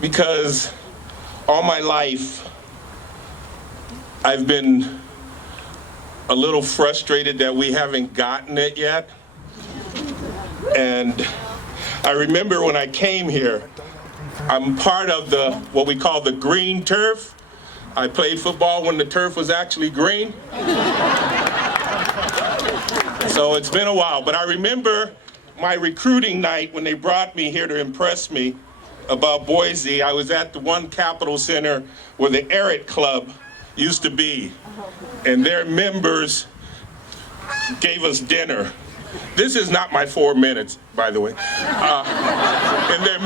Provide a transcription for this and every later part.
because all my life I've been a little frustrated that we haven't gotten it yet. And I remember when I came here, I'm part of what we call the green turf. I played football when the turf was actually green. So it's been a while, but I remember my recruiting night when they brought me here to impress me about Boise. I was at the one Capitol Center where the Eric Club used to be, and their members gave us dinner. This is not my 4 minutes, by the way. And their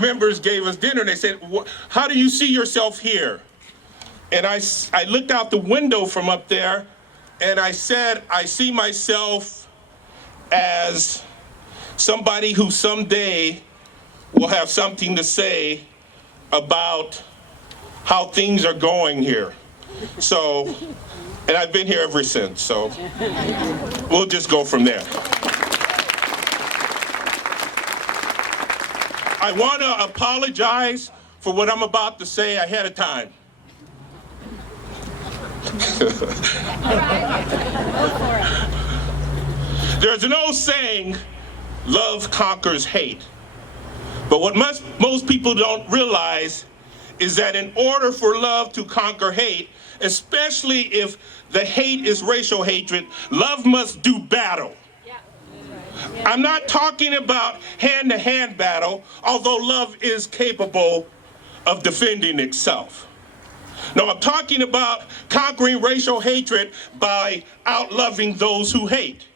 members gave us dinner, and they said, how do you see yourself here? And I looked out the window from up there, and I said, I see myself as somebody who someday will have something to say about how things are going here. So, and I've been here ever since, so we'll just go from there. I want to apologize for what I'm about to say ahead of time. There's an old saying, love conquers hate. But what most people don't realize is that in order for love to conquer hate, especially if the hate is racial hatred, love must do battle. I'm not talking about hand-to-hand battle, although love is capable of defending itself. No, I'm talking about conquering racial hatred by outloving those who hate.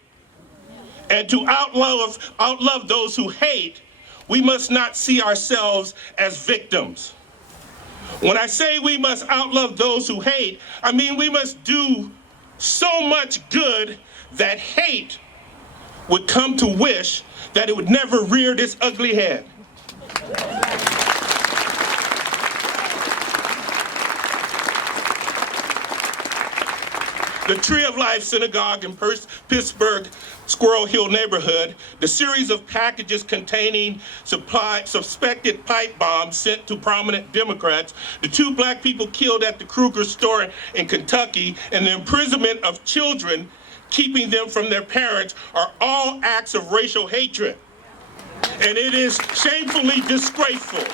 And to outlove those who hate, we must not see ourselves as victims. When I say we must outlove those who hate, I mean we must do so much good that hate would come to wish that it would never rear this ugly head. The Tree of Life Synagogue in Pittsburgh, Squirrel Hill neighborhood, the series of packages containing suspected pipe bombs sent to prominent Democrats, the 2 black people killed at the Kruger store in Kentucky, and the imprisonment of children, keeping them from their parents, are all acts of racial hatred. And it is shamefully disgraceful.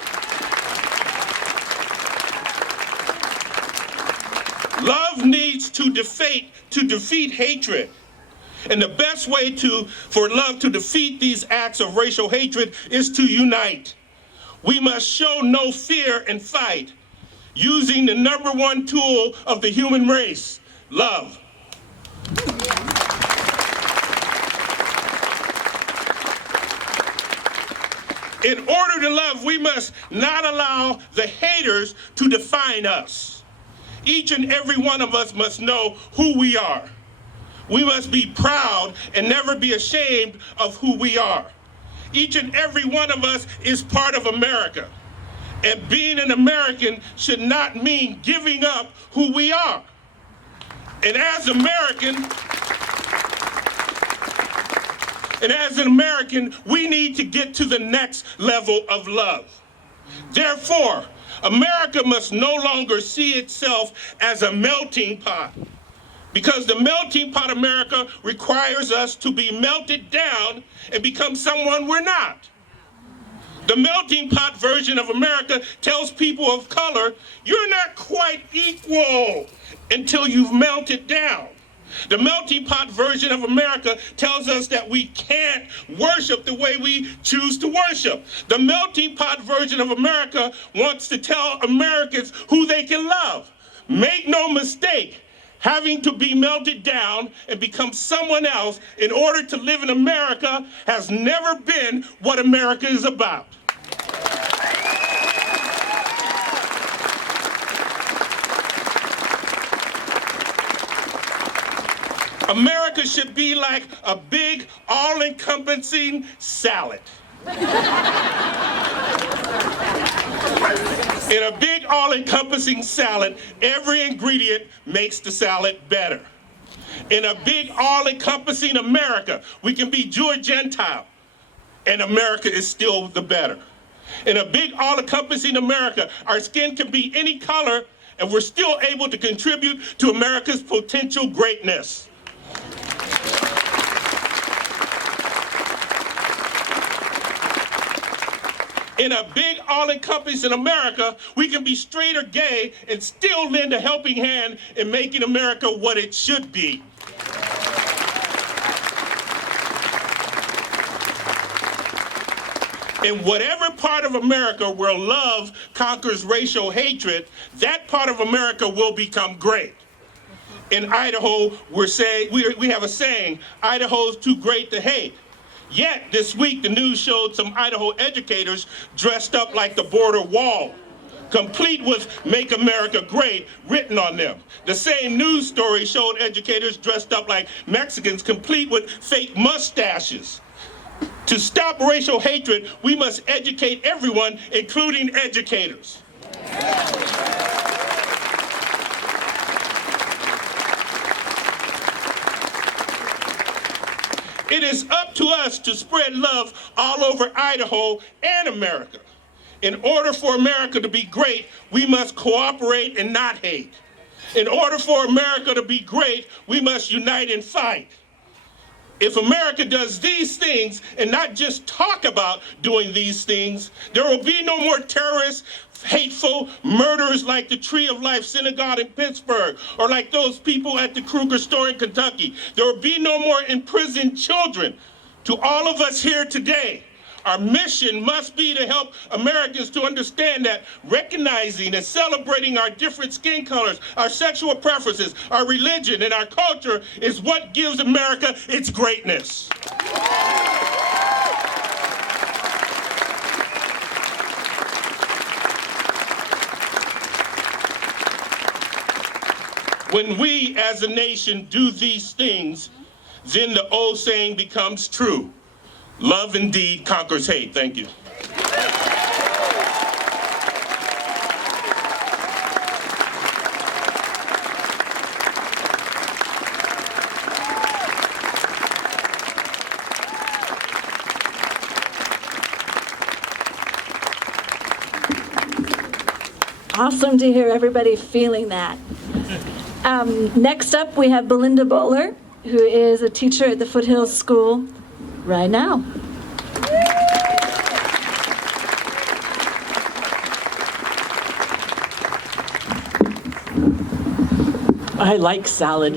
Love needs to defeat hatred. And the best way for love to defeat these acts of racial hatred is to unite. We must show no fear and fight, using the #1 tool of the human race, love. In order to love, we must not allow the haters to define us. Each and every one of us must know who we are. We must be proud and never be ashamed of who we are. Each and every one of us is part of America. And being an American should not mean giving up who we are. And as an American, we need to get to the next level of love. Therefore, America must no longer see itself as a melting pot, because the melting pot America requires us to be melted down and become someone we're not. The melting pot version of America tells people of color, you're not quite equal until you've melted down. The melting pot version of America tells us that we can't worship the way we choose to worship. The melting pot version of America wants to tell Americans who they can love. Make no mistake, having to be melted down and become someone else in order to live in America has never been what America is about. America should be like a big, all-encompassing salad. In a big, all-encompassing salad, every ingredient makes the salad better. In a big, all-encompassing America, we can be Jew or Gentile, and America is still the better. In a big, all-encompassing America, our skin can be any color, and we're still able to contribute to America's potential greatness. In a big, all-encompassing America, we can be straight or gay and still lend a helping hand in making America what it should be. In whatever part of America where love conquers racial hatred, that part of America will become great. In Idaho, we have a saying, Idaho's too great to hate. Yet, this week, the news showed some Idaho educators dressed up like the border wall, complete with "Make America Great" written on them. The same news story showed educators dressed up like Mexicans, complete with fake mustaches. To stop racial hatred, we must educate everyone, including educators. It is up to us to spread love all over Idaho and America. In order for America to be great, we must cooperate and not hate. In order for America to be great, we must unite and fight. If America does these things and not just talk about doing these things, there will be no more terrorists, hateful murders like the Tree of Life Synagogue in Pittsburgh, or like those people at the Kruger store in Kentucky. There will be no more imprisoned children. To all of us here today, our mission must be to help Americans to understand that recognizing and celebrating our different skin colors, our sexual preferences, our religion, and our culture is what gives America its greatness. When we as a nation do these things, then the old saying becomes true. Love indeed conquers hate. Thank you. Awesome to hear everybody feeling that. Next up, we have Belinda Bowler, who is a teacher at the Foothills School right now. I like salad.